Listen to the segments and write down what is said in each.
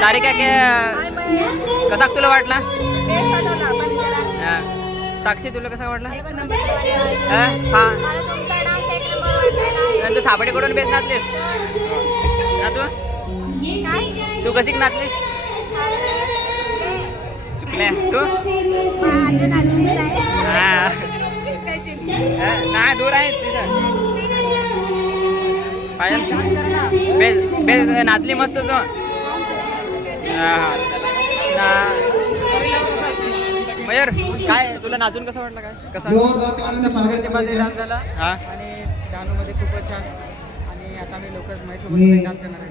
सारिका के कसा तुला वाटला. साक्षी तुला कसा वाटला हा? हा तू थापडेकडून बेस नाचलीस ना तू तू कशी नाचलीस चुकल्या तू नाही दूर आहे तिचं बेस बेस नाचली मस्त तू. हा. ना- मयूर काय तुला नाचून कसं वाटलं काय? कसं? डान्स झाला हा? आणि खूपच छान आणि आता मी लोकच माझ्यासोबत एक डान्स करणार आहे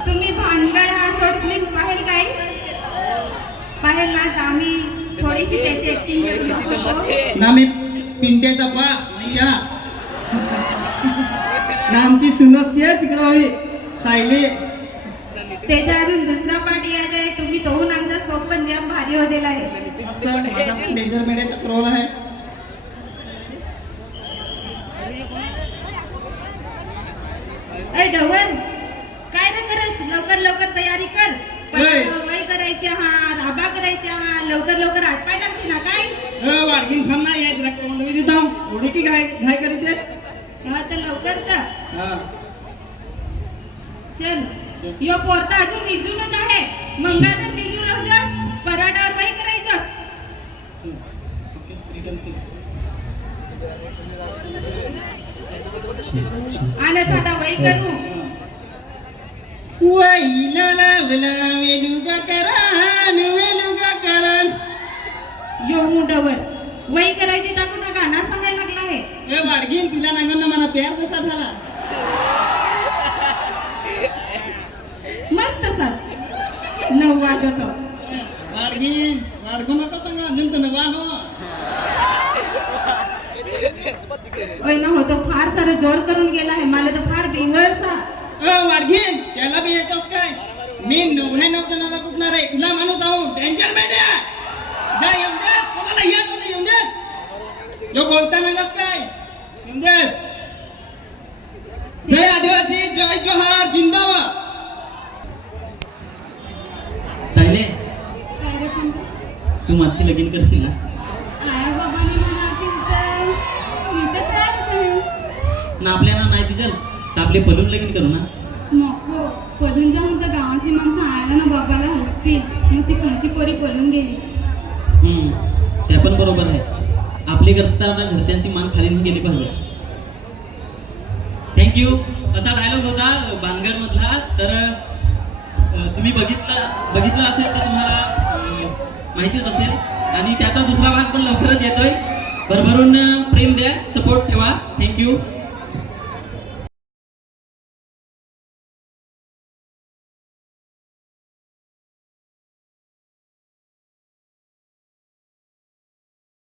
तुम्ही भानगड हा शॉर्ट फिल्म काय आम्ही थोडीशी त्याची ऍक्टिंग करत होतो ना मी पिंट्याचा पास नाही ना आमची सुनस्ती आहे तिकडं हवी सायली. त्याच्या अजून दुसरा पार्ट यायचा आहे तुम्ही तो नांगर तो पण जाम भारी होतेला आहे. मस्त माझा पण डेंजर मीडियाचा रोल आहे. ढवण काय ना करत? लवकर लवकर तयारी कर. होय. वय करायचे हा राबा करायचे हा लवकर लवकर हातपाय लागते ना काय? अ, वाडकीन थांब ना या जरा कोंडवी देतो की घाय घाय करीत आहेस? हा तर लवकर कर. हा चल. यो पोरता अजून निजूनच आहे. मंगा जर निजून राहू द्या. करायचं. कर. आणि साधा वय करू. वैला लावला वेलुगा करान वेलुगा करान. यो मुंडवर. वय करायची टाकू नका. ना सांगायला लागला आहे. ए वाडकीन तुला नांगन ना मला प्यार कसा झाला. मस्त सर. नऊ वाजवतो. वाडकीन वाडकू नको सांगा. नंतर नवा नो ओय ना होतो फार सारं जोर करून गेला आहे. मला तर फार बिवळसा अ वाडकीन त्याला बी येतोस काय? मी नवण्या नऊ जणांना कुठणार आहे तुला माणूस आहो? डेंजर मेंढ्या जा येऊन देस कोणाला येत होते? येऊन देस यो बोलता नागस काय? येऊन देस तू माझी लगीन करशील ना? ना आपल्याला नाही दिसल तर आपले पलून लगीन करू ना. नको पळून जाऊन तर गावातली माणसं आयला ना बाबाला हसतील. नुसती कोणची पोरी पळून गेली. हम्म, ते पण बरोबर आहे. आपली करताना घरच्यांची मान खाली नाही गेली पाहिजे. थँक्यू असा डायलॉग होता बांगड मधला तर तुम्ही बघितला बघितला असेल तर तुम्हाला माहितीच असेल. आणि त्याचा दुसरा भाग पण लवकरच येतोय. भरभरून प्रेम द्या सपोर्ट ठेवा. थँक्यू